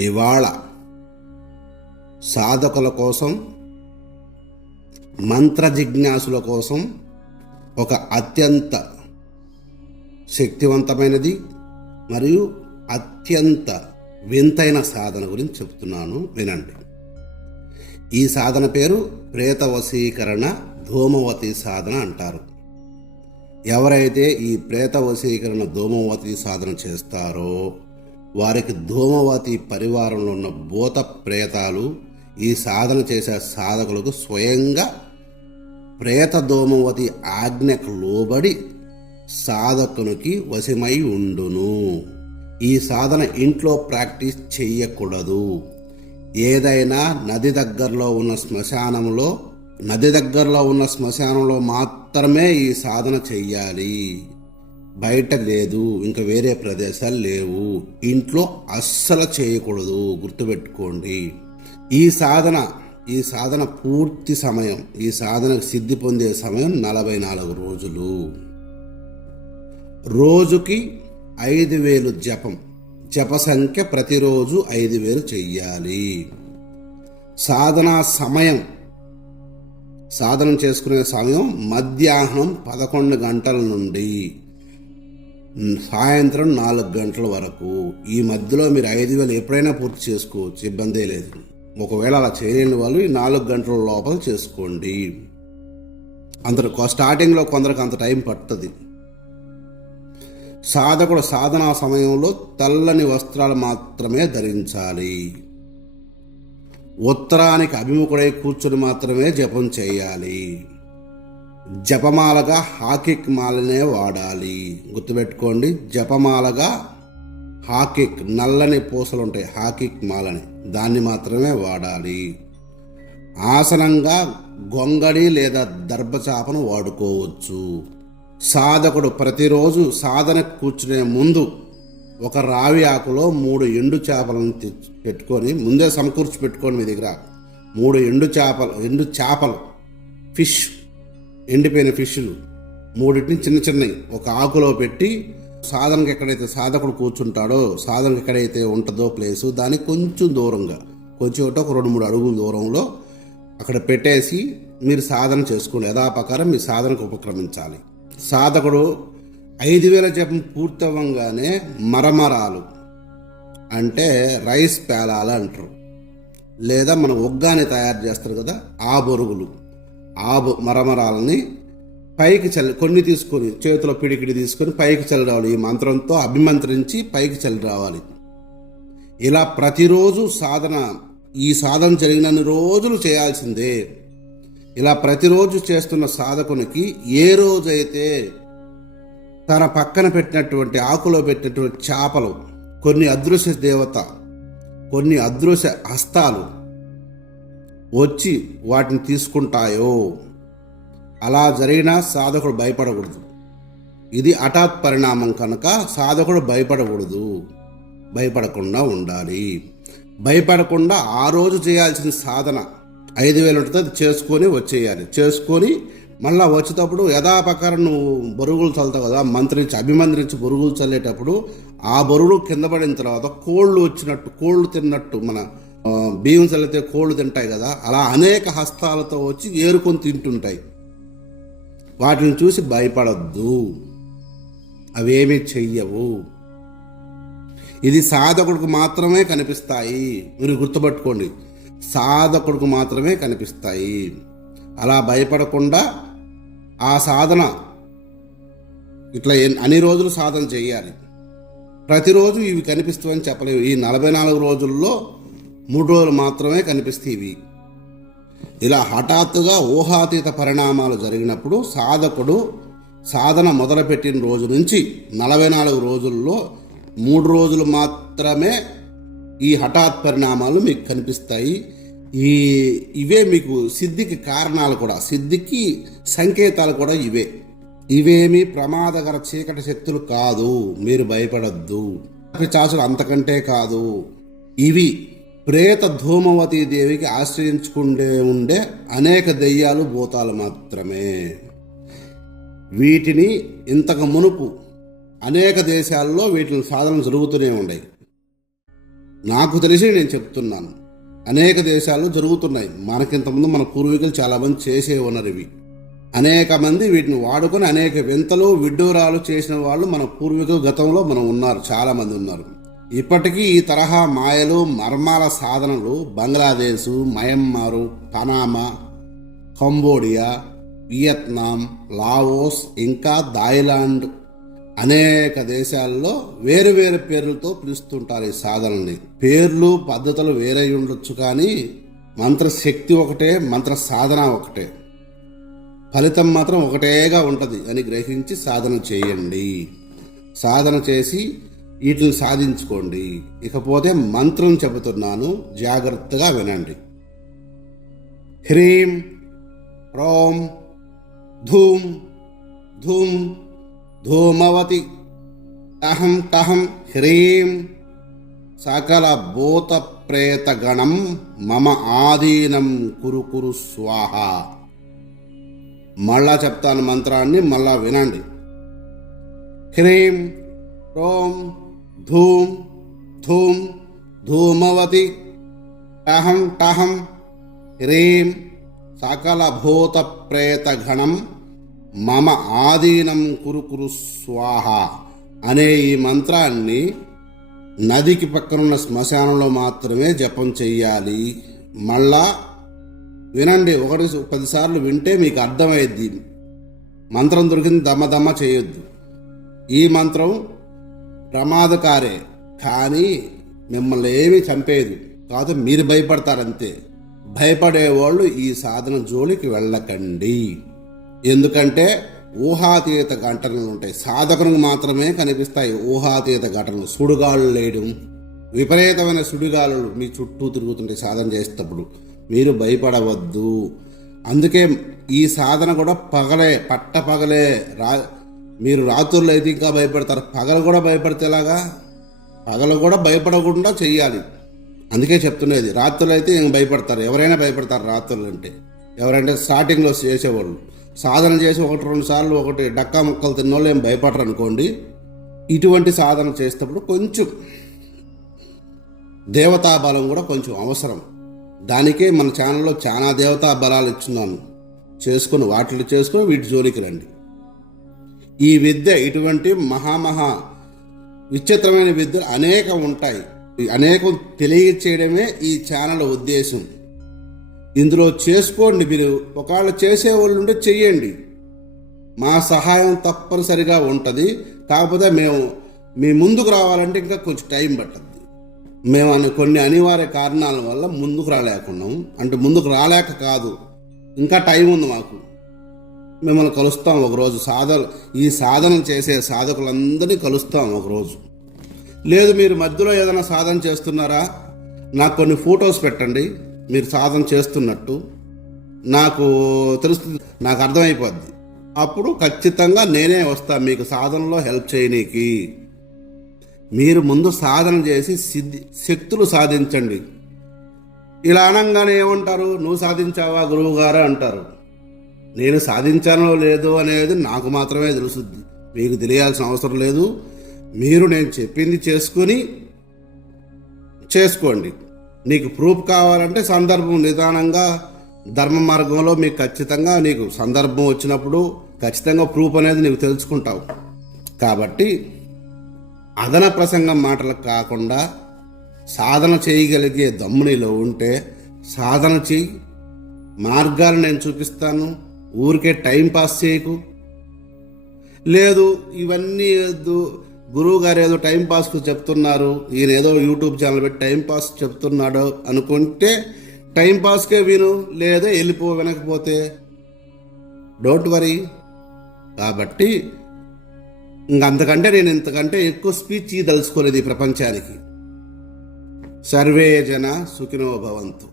ఇవాళ సాధకుల కోసం, మంత్ర జిజ్ఞాసుల కోసం ఒక అత్యంత శక్తివంతమైనది మరియు అత్యంత వింతైన సాధన గురించి చెప్తున్నాను, వినండి. ఈ సాధన పేరు ప్రేత వశీకరణ ధూమవతి సాధన అంటారు. ఎవరైతే ఈ ప్రేత వశీకరణ ధూమవతి సాధన చేస్తారో వారికి ధూమవతి పరివారంలో ఉన్న భూత ప్రేతాలు ఈ సాధన చేసే సాధకులకు స్వయంగా ప్రేత ధూమవతి ఆజ్ఞకు లోబడి సాధకునికి వశమై ఉండును. ఈ సాధన ఇంట్లో ప్రాక్టీస్ చెయ్యకూడదు. ఏదైనా నది దగ్గరలో ఉన్న శ్మశానంలో మాత్రమే ఈ సాధన చెయ్యాలి. బయట లేదు, ఇంకా వేరే ప్రదేశాలు లేవు. ఇంట్లో అస్సలు చేయకూడదు, గుర్తుపెట్టుకోండి. ఈ సాధన పూర్తి సమయం, ఈ సాధనకు సిద్ధి పొందే సమయం 44 రోజులు. రోజుకి 5000 జప సంఖ్య ప్రతిరోజు 5000 చెయ్యాలి. సాధన చేసుకునే సమయం మధ్యాహ్నం 11 గంటల నుండి సాయంత్రం 4 గంటల వరకు. ఈ మధ్యలో మీరు 5000 ఎప్పుడైనా పూర్తి చేసుకోవచ్చు, ఇబ్బందే లేదు. ఒకవేళ అలా చేయలేని వాళ్ళు ఈ 4 గంటల లోపల చేసుకోండి. స్టార్టింగ్లో కొందరికి అంత టైం పడుతుంది. సాధకుడు సాధనా సమయంలో తెల్లని వస్త్రాలు మాత్రమే ధరించాలి. ఉత్తరానికి అభిముఖుడై కూర్చుని మాత్రమే జపం చేయాలి. జపమాలగా హాకిక్ మాలనే వాడాలి, గుర్తుపెట్టుకోండి. జపమాలగా హాకిక్, నల్లని పూసలు ఉంటాయి, హాకిక్ మాలని, దాన్ని మాత్రమే వాడాలి. ఆసనంగా గొంగడి లేదా దర్భచాపను వాడుకోవచ్చు. సాధకుడు ప్రతిరోజు సాధనకు కూర్చునే ముందు ఒక రావి ఆకులో 3 ఎండు చేపలను పెట్టుకొని, ముందే సమకూర్చి పెట్టుకోండి మీ దగ్గర. 3 ఎండు చేపలు ఫిష్, ఎండిపోయిన ఫిష్లు 3 చిన్నవి ఒక ఆకులో పెట్టి, సాధనకు ఎక్కడైతే సాధకుడు కూర్చుంటాడో, సాధనకు ఎక్కడైతే ఉంటుందో ప్లేసు, దానికి కొంచెం దూరంగా, కొంచెం ఒక 2-3 అడుగుల దూరంలో అక్కడ పెట్టేసి మీరు సాధన చేసుకోండి. యథాప్రకారం మీ సాధనకు ఉపక్రమించాలి. సాధకుడు 5000 జపం పూర్తవ్వగానే మరమరాలు అంటే రైస్ పేలాలు అంటారు, లేదా మనం ఒగ్గాని తయారు చేస్తారు కదా, ఆ బొరుగులు, మరమరాలని పైకి కొన్ని తీసుకొని, చేతిలో పిడికిడి తీసుకొని పైకి చల్లి రావాలి. ఈ మంత్రంతో అభిమంత్రించి పైకి చల్లి రావాలి. ఇలా ప్రతిరోజు ఈ సాధన జరిగినన్ని రోజులు చేయాల్సిందే. ఇలా ప్రతిరోజు చేస్తున్న సాధకునికి ఏ రోజైతే తన పక్కన పెట్టినటువంటి ఆకులో పెట్టినటువంటి చేపలు, కొన్ని అదృశ్య దేవత, కొన్ని అదృశ్య హస్తాలు వచ్చి వాటిని తీసుకుంటాయో, అలా జరిగినా సాధకుడు భయపడకూడదు. ఇది హఠాత్ పరిణామం కనుక సాధకుడు భయపడకుండా ఉండాలి. భయపడకుండా ఆ రోజు చేయాల్సిన సాధన 5000 ఉంటుంది, అది చేసుకొని వచ్చేయాలి. చేసుకొని మళ్ళీ వచ్చేటప్పుడు యథాప్రకారం నువ్వు బొరుగులు చల్లుతావు కదా, అభిమంత్రించి బొరుగులు చల్లేటప్పుడు ఆ బొరుగులు కింద పడిన తర్వాత కోళ్ళు తిన్నట్టు, మన బియ్యం చల్లితే కోళ్ళు తింటాయి కదా, అలా అనేక హస్తాలతో వచ్చి ఏరుకొని తింటుంటాయి. వాటిని చూసి భయపడద్దు, అవేమీ చెయ్యవు. ఇది సాధకుడికి మాత్రమే కనిపిస్తాయి, మీరు గుర్తుపట్టుకోండి. సాధకుడికి మాత్రమే కనిపిస్తాయి. అలా భయపడకుండా ఆ సాధన ఇట్లా అన్ని రోజులు సాధన చేయాలి. ప్రతిరోజు ఇవి కనిపిస్తాయని చెప్పలేవు. ఈ 44 రోజుల్లో 3 రోజులు మాత్రమే కనిపిస్తాయి ఇవి. ఇలా హఠాత్తుగా ఊహాతీత పరిణామాలు జరిగినప్పుడు సాధకుడు సాధన మొదలుపెట్టిన రోజు నుంచి 44 రోజుల్లో 3 రోజులు మాత్రమే ఈ హఠాత్ పరిణామాలు మీకు కనిపిస్తాయి. ఇవే మీకు సిద్ధికి కారణాలు కూడా, సిద్ధికి సంకేతాలు కూడా ఇవే. ఇవేమి ప్రమాదకర చీకటి శక్తులు కాదు, మీరు భయపడద్దు. పిశాచులు అంతకంటే కాదు. ఇవి ప్రేత ధూమవతీ దేవికి ఉండే అనేక దెయ్యాలు, భూతాలు మాత్రమే. వీటిని ఇంతకు మునుపు అనేక దేశాల్లో వీటిని సాధన జరుగుతూనే ఉన్నాయి. నాకు తెలిసి నేను చెప్తున్నాను. అనేక దేశాల్లో జరుగుతున్నాయి. మనకింతకుముందు మన పూర్వీకులు చాలామంది చేసే ఉన్నారు ఇవి. అనేక మంది వీటిని వాడుకొని అనేక వింతలు విడ్డూరాలు చేసిన వాళ్ళు మన పూర్వీకుల గతంలో మనం ఉన్నారు, చాలామంది ఉన్నారు. ఇప్పటికీ ఈ తరహా మాయలు మర్మాల సాధనలు Bangladesh, మయన్మారు, Panama, Cambodia, Vietnam, Laos, ఇంకా థాయిలాండ్ అనేక దేశాల్లో వేరు వేరు పేర్లతో పిలుస్తుంటారు ఈ సాధనల్ని. పేర్లు పద్ధతులు వేరే ఉండొచ్చు, కానీ మంత్రశక్తి ఒకటే, మంత్ర సాధన ఒకటే, ఫలితం మాత్రం ఒకటేగా ఉంటుంది అని గ్రహించి సాధన చేయండి. సాధన చేసి వీటిని సాధించుకోండి. ఇకపోతే మంత్రం చెబుతున్నాను, జాగ్రత్తగా వినండి. హ్రీం హ్రోం ధూమ్ ధూమ్ ధూమవతి అహం తహం హ్రీం సకల భూత ప్రేత గణం మమ ఆధీనం కురు కురు స్వాహ. మళ్ళా చెప్తాను మంత్రాన్ని, మళ్ళా వినండి. హ్రీం హ్రోం ధూమ్ ధూమ్ ధూమవతి అహం టహం హ్రీం సకల భూత ప్రేత గణం మమ ఆధీనం కురు కురు స్వాహ అనే ఈ మంత్రాన్ని నదికి పక్కనున్న శ్మశానంలో మాత్రమే జపం చెయ్యాలి. మళ్ళా వినండి, 1-10 సార్లు వింటే మీకు అర్థమైద్ది. మంత్రం దొరికింది దమ్మ చేయొద్దు. ఈ మంత్రం ప్రమాదకారే, కానీ మిమ్మల్ని ఏమీ చంపేది కాదు, మీరు భయపడతారంతే. భయపడేవాళ్ళు ఈ సాధన జోలికి వెళ్ళకండి. ఎందుకంటే ఊహాతీత ఘటనలు ఉంటాయి. సాధకునికి మాత్రమే కనిపిస్తాయి ఊహాతీత ఘటనలు. సుడిగాళ్ళు లేయడం, విపరీతమైన సుడిగాలు మీ చుట్టూ తిరుగుతుంటే సాధన చేసేటప్పుడు మీరు భయపడవద్దు. అందుకే ఈ సాధన కూడా పగలే, పగలే. మీరు రాత్రుల్లో అయితే ఇంకా భయపడతారు, పగలు కూడా భయపడితే ఎలాగా? పగలు కూడా భయపడకుండా చెయ్యాలి. అందుకే చెప్తున్నది, రాత్రులు అయితే ఇంక భయపడతారు, ఎవరైనా భయపడతారు రాత్రులు అంటే. ఎవరంటే స్టార్టింగ్లో చేసేవాళ్ళు సాధన చేసి 1-2 సార్లు డక్కా ముక్కలు తిన్నోళ్ళు ఏం భయపడరు అనుకోండి. ఇటువంటి సాధన చేసేటప్పుడు కొంచెం దేవతా బలం కూడా కొంచెం అవసరం. దానికే మన ఛానల్లో చాలా దేవతా బలాలు ఇచ్చున్నాను. వాటిని చేసుకుని వీటి జోలికి రండి. ఈ విద్య, ఇటువంటి మహామహా విచిత్రమైన విద్యలు అనేకం ఉంటాయి. అనేకం తెలియచేయడమే ఈ ఛానల్ ఉద్దేశం. ఇందులో చేసుకోండి. మీరు ఒకవేళ చేసేవాళ్ళు ఉంటే చెయ్యండి. మా సహాయం తప్పనిసరిగా ఉంటుంది. కాకపోతే మేము మీ ముందుకు రావాలంటే ఇంకా కొంచెం టైం పడుతుంది. మేము కొన్ని అనివార్య కారణాల వల్ల ముందుకు రాలేకున్నాం. అంటే ముందుకు రాలేక కాదు, ఇంకా టైం ఉంది మాకు. మిమ్మల్ని కలుస్తాం ఒకరోజు. ఈ సాధన చేసే సాధకులందరినీ కలుస్తాం ఒకరోజు. లేదు మీరు మధ్యలో ఏదైనా సాధన చేస్తున్నారా, నాకు కొన్ని ఫొటోస్ పెట్టండి మీరు సాధన చేస్తున్నట్టు, నాకు తెలుస్తుంది, నాకు అర్థమైపోద్ది. అప్పుడు ఖచ్చితంగా నేనే వస్తాను మీకు సాధనలో హెల్ప్ చేయనీకి. మీరు ముందు సాధన చేసి శక్తులు సాధించండి. ఇలా అనగానే ఏమంటారు, నువ్వు సాధించావా గురువు గారు అంటారు. నేను సాధించానో లేదో అనేది నాకు మాత్రమే తెలుసుద్ది, మీకు తెలియాల్సిన అవసరం లేదు. మీరు నేను చెప్పింది చేసుకోండి. నీకు ప్రూఫ్ కావాలంటే సందర్భం నిదానంగా ధర్మ మార్గంలో మీకు ఖచ్చితంగా నీకు సందర్భం వచ్చినప్పుడు ఖచ్చితంగా ప్రూఫ్ అనేది నీకు తెలుసుకుంటావు. కాబట్టి అదన ప్రసంగం మాటలకు కాకుండా సాధన చేయగలిగే దమ్మునిలో ఉంటే సాధన చేయి. మార్గాలు నేను చూపిస్తాను, ఊరికే టైం పాస్ చేయకు. లేదు ఇవన్నీ గురువు గారు ఏదో టైం పాస్కు చెప్తున్నారు, ఈయన ఏదో యూట్యూబ్ ఛానల్ పెట్టి టైం పాస్ చెప్తున్నాడు అనుకుంటే టైం పాస్కే విను, లేదా వినకపోతే డోంట్ వరీ. కాబట్టి ఇంకంతకంటే నేను ఇంతకంటే ఎక్కువ స్పీచ్ దలుచుకోలేదు ఈ ప్రపంచానికి. సర్వే జన సుఖినో భవంతు.